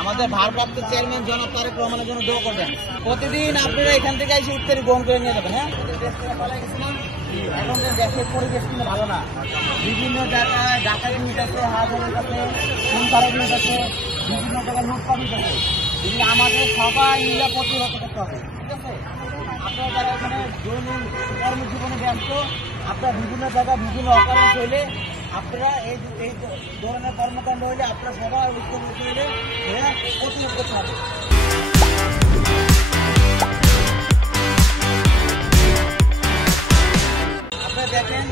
আমাদের ভারপ্রাপ্ত চেয়ারম্যান জনাব তারেক রহমানের জন্য দোয়া করবেন। প্রতিদিন আপনারা এখান থেকে এসে ইফতারি গ্রহণ করে নিয়ে যাবেন। হ্যাঁ, এখন দেশের পরিবেশ কিন্তু ভালো না, বিভিন্ন জায়গায় ডাকাতি হইতেছে, হাজারের কাছে খুন খারাপি হইতেছে, বিভিন্ন জায়গায় লুটপাট হইতেছে। এগুলো আমাদের সবাই মিলে প্রতিহত করতে হবে। ঠিক আছে, আপনারা যারা এখানে দৈনিক কর্মজীবনে ব্যস্ত, আপনারা বিভিন্ন জায়গায় বিভিন্ন অকারেন্স হইলে আপনারা এই ধরনের কর্মকাণ্ড হইলে আপনারা সবাই ঐক্যবদ্ধ হইলে প্রতিরোধ করতে হবে। আপনারা দেখেন,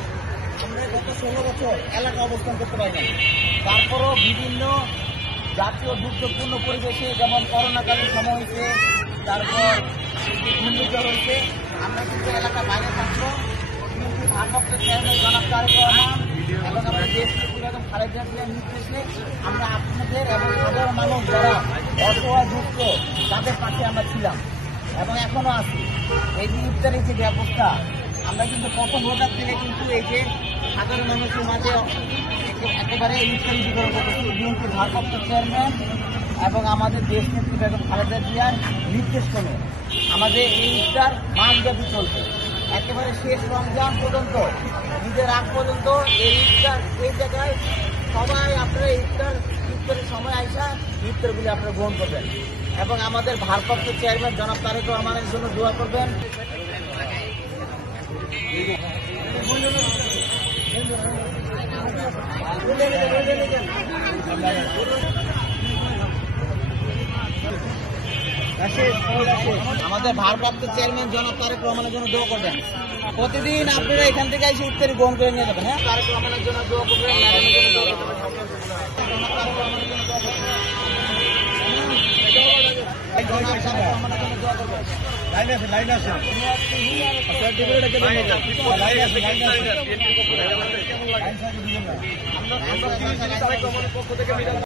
আমরা গত 16 বছর এলাকা অবস্থান করতে পারি না, তারপরও বিভিন্ন জাতীয় দুর্যোগপূর্ণ পরিবেশে, যেমন করোনাকালীন সময় হয়েছে, তারপর ঘূর্ণিঝড় হয়েছে, আমরা কিন্তু এলাকা বাইরে থাকবো। কিন্তু ভারপ্রাপ্ত চেয়ারম্যান জনাব তারেক রহমান এবং আমাদের দেশ বেগম খালেদা জিয়ার নির্দেশে আমরা আপনাদের এবং সাধারণ মানুষ যারা অসহায় যুক্ত তাদের পাশে আমরা ছিলাম এবং এখনো আছি। এই যে ইফতারের যে ব্যবস্থা, আমরা কিন্তু প্রথম রোজার থেকে কিন্তু এই যে সাধারণ মানুষের মাঝে একেবারে ইফতারি বিতরণ করতেছি বিএনপির ভারপ্রাপ্ত চেয়ারম্যান এবং আমাদের দেশ নেত্রী বেগম খালেদা জিয়ার নির্দেশ ক্রমে আমাদের এই ইফতার মাসব্যাপী চলছে। একেবারে শেষ রমজান পর্যন্ত, ঈদের আগ পর্যন্ত এই ইফতার এই জায়গায় সবাই আপনারা ইফতারের সময় আইসা ইফতারগুলি আপনারা গ্রহণ করবেন এবং আমাদের ভারপ্রাপ্ত চেয়ারম্যান জনাব তারেক রহমানের জন্য দোয়া করবেন। আমাদের ভারপ্রাপ্ত চেয়ারম্যান জনাব তারেক রহমানের জন্য দোয়া করবেন। প্রতিদিন আপনারা এখান থেকে এসে ইফতারি গ্রহণ করে নিয়ে যাবেন। হ্যাঁ, তারেক রহমানের জন্য দোয়া করবেন, ম্যাডামের জন্য দোয়া করবেন, তারেক রহমানের জন্য দোয়া করবেন। আমরা